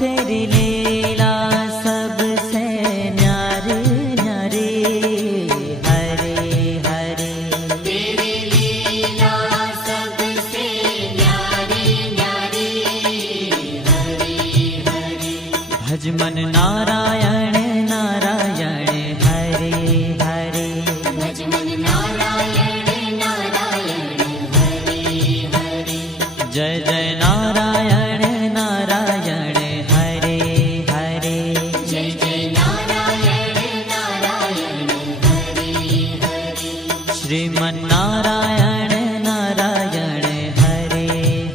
तेरी लीला सबसे न्यारी न्यारी, हरे हरे। तेरी लीला सबसे न्यारी न्यारी, हरे हरे। भज मन नारायण नारायण, हरे हरे। भज मन नारायण नारायण, हरे हरे। जय जय नारायण नारायण, हरे हरे। जय जय नारायण नारायण, हरे हरे। श्रीमन नारायण नारायण, हरे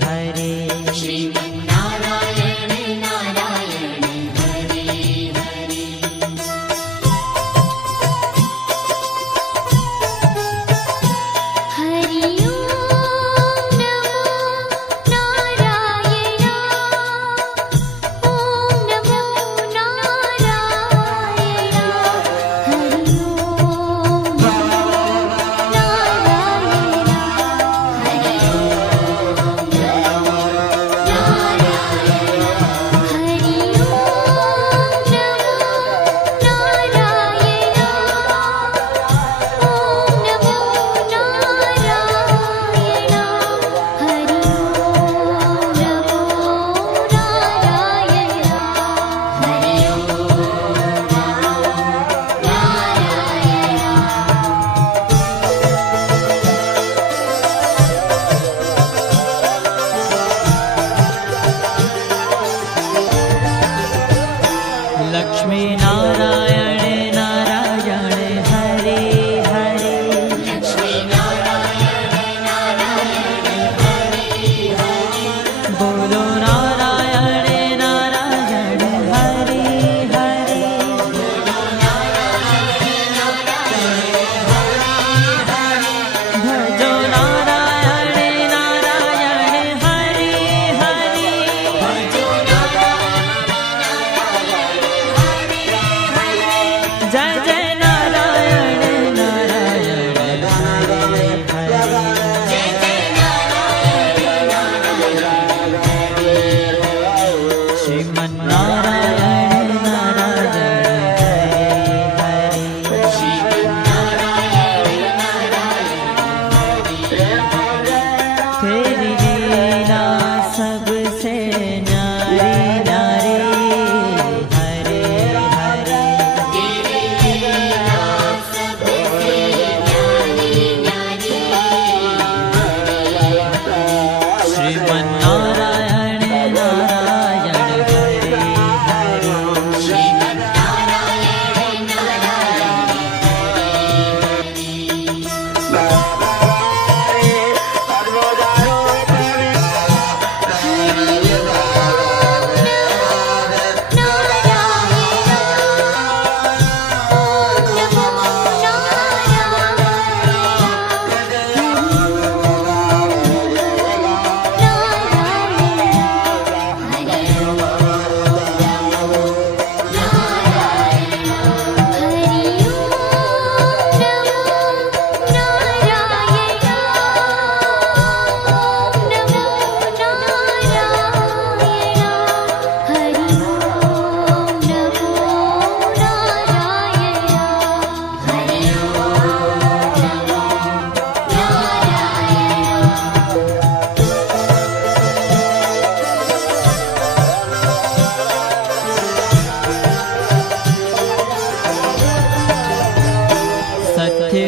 हरे। श्रीमन नारायण नारायण, हरे हरे। हरि ओम नमो नारायण, ओम नमो नारायण। हरि ओम नमो नारायण, हरि ओम नमो नारायण। हरि ओम नमो नारायण, ओम नमो नारायण। हरि ओम नमो नारायण, हरि लक्ष्मी नारायण नारायण, हरे हरे। लक्ष्मी नारायण नारायण, हरे हरे। बोलो नारायण नारायण, हरे हरे। भजो नारायण नारायण, हरे हरे। जय जय नारायण नारायण, हरे हरे। श्रीमन नारायण नारायण, हरे हरे। तेरी लीला सबसे न्यारी न्यारी, हरे हरे। श्रीमन नारायण नारायण, हरे हरे।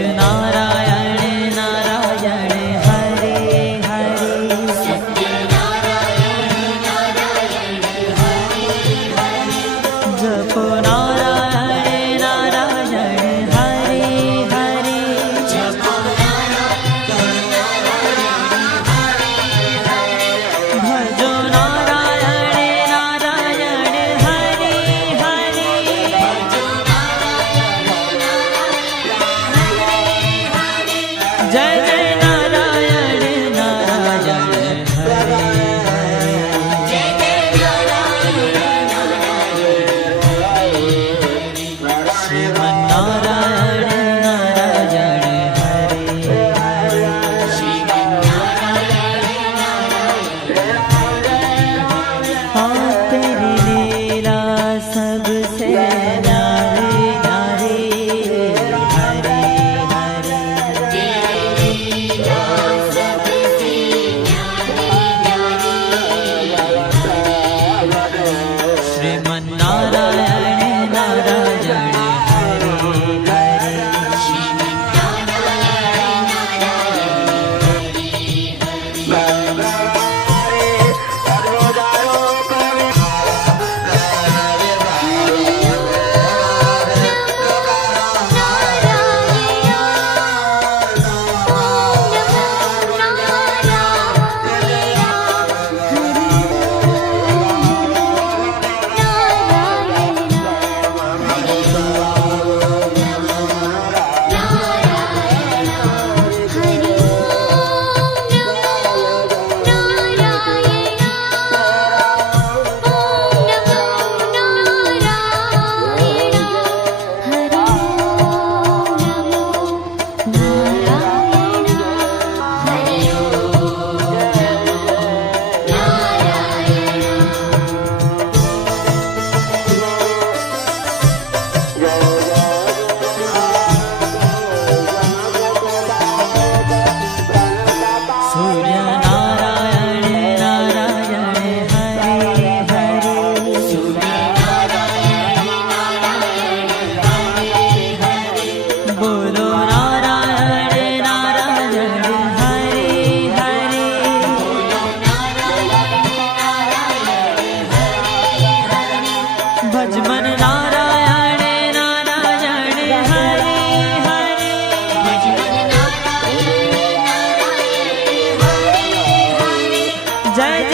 सत्यनारायण नारायण, हरे हरे। जपो नारायण नारायण, हरे हरे। भजो नारायण नारायण, हरे हरे। जय जय नारायण नारायण, हरे हरे। श्रीमन नारायण नारायण, हरे हरे।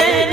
जय